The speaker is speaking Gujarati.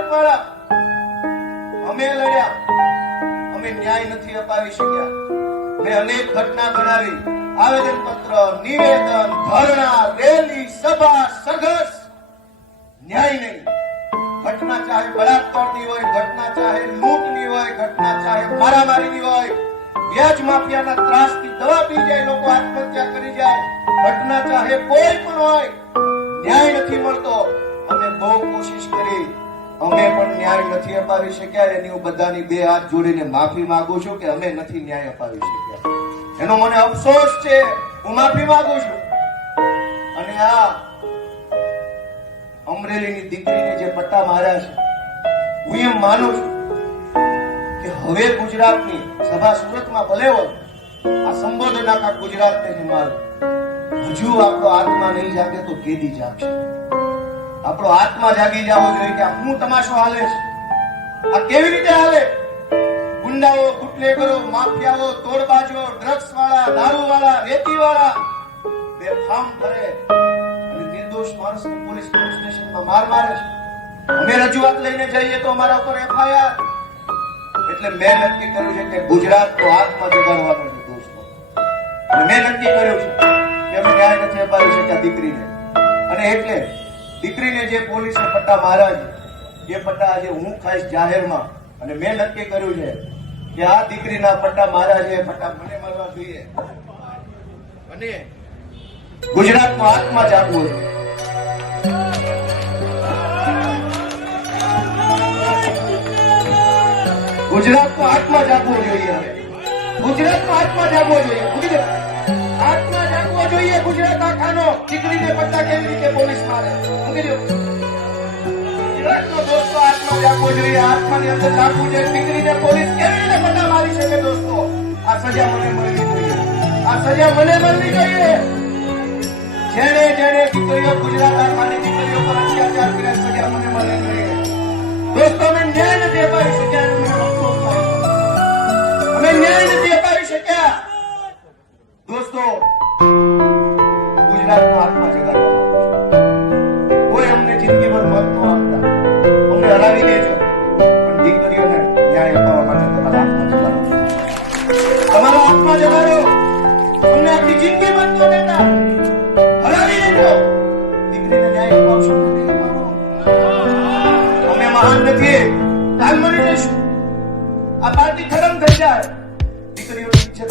ભાજપ વાળા અમે લડ્યા, અમે ન્યાય નથી અપાવી શક્યા. મેં અનેક ઘટના ગણાવી, આવેદન પત્ર, નિવેદન, ધરણા, રેલી, સભા, સરઘસ, ન્યાય નહીં. ઘટના ચાહે બળાત્કારની હોય, ઘટના ચાહે લૂંટની હોય, ઘટના ચાહે મારામારીની હોય, વ્યાજ માફિયાના ત્રાસથી દવા પી જાય, લોકો આત્મહત્યા કરી જાય, ઘટના ચાહે કોઈ પણ હોય, ન્યાય નથી મળતો. અમે બહુ કોશિશ કરી, અમે પણ ન્યાય નથી અપાવી શક્યા. એની હું બધાની બે હાથ જોડીને માફી માંગુ છું કે અમે નથી ન્યાય અપાવી શક્યા. એનો મને અફસોસ છે, હું માફી માંગુ છું. અને આ અમરેલીની દીકરીને જે પટ્ટા માર્યા છે, હું એમ માનું છું કે હવે ગુજરાતની સભા સુરતમાં ભલે હોય, આ સંબોધન આખા ગુજરાતને છે મારું. હજુ આપણો આત્મા નહીં જાગે તો કેદી જાગશે? આપણો આત્મા જાગી જવો જોઈએ કે આ હું તમાશો હાલે છે, આ કેવી રીતે હાલે? ગુંડાઓ, બુટલેગરો, માફિયાઓ, તોડબાજો, ડ્રગ્સ વાળા, દારૂ વાળા, રેતી વાળા બેફામ ફરે અને નિર્દોષ માણસને પોલીસ સ્ટેશનમાં માર મારે છે. અમે રજૂઆત લઈને જઈએ તો અમારા ઉપર એફઆઈઆર. એટલે મેં નક્કી કર્યું છે કે ગુજરાતનો આત્મા જગાડવાનો છે દોસ્તો. અને મેં નક્કી કર્યું છે કે અમે ન્યાય નથી અપાવી શક્યા દીકરીને. અને એટલે દીકરીને જે પોલીસે પટ્ટા માર્યા છે, એ પટ્ટા આજે હું ખાઈશ જાહેરમાં. અને મેં નક્કી કર્યું છે કે આ દીકરીના પટ્ટા માર્યા છે, પટ્ટા મને મળવા જોઈએ. અને ગુજરાતનો આત્મા જાગવો છે. ગુજરાતનો આત્મા જાગવો જોઈએ. હવે ગુજરાતનો આત્મા જાગવો જોઈએ. આત્મા જાગવો જોઈએ ગુજરાત આખાનો. દીકરીને પટ્ટા કેવી રીતે પોલીસ મારે? મૂકી દો. ગુજરાતનો દોસ્તો આત્મા જાગવો જોઈએ. આત્માની અંદર જાગવું જોઈએ. દીકરીને પોલીસ કેવી રીતે પટ્ટા મારી શકે દોસ્તો? આ સજા મને મળવી જોઈએ. આ સજા મને મળવી જોઈએ. જેને જેને દીકરીઓ, ગુજરાત આખાની દીકરીઓ પર અત્યાચાર કર્યા, સજા મને મળવી જોઈએ. દોસ્તો, અમે ન્યાય નથી અપાવી શક્યા. અમે ન્યાય નથી અપાવી શક્યા. દોસ્તો, ગુજરાતનો આત્મા જગાડવા કોઈ અમને જિંદગીભર મત ન આપતા, અમને હરાવી દેજો, પણ દીકરીઓને ન્યાય અપાવવા માટે તમારા આત્મા જગાડો. તમારા આત્મા જગાડો. અમને આખી જિંદગી મત ન દેતા, હરાવી દેજો. દીકરીને ન્યાય અપાવશો કે નહીં અપાવો? અમે મહાન નથી, કાલ મળી જઈશું. આ પાર્ટી ખતમ થઈ જાય, દીકરીઓ પીછે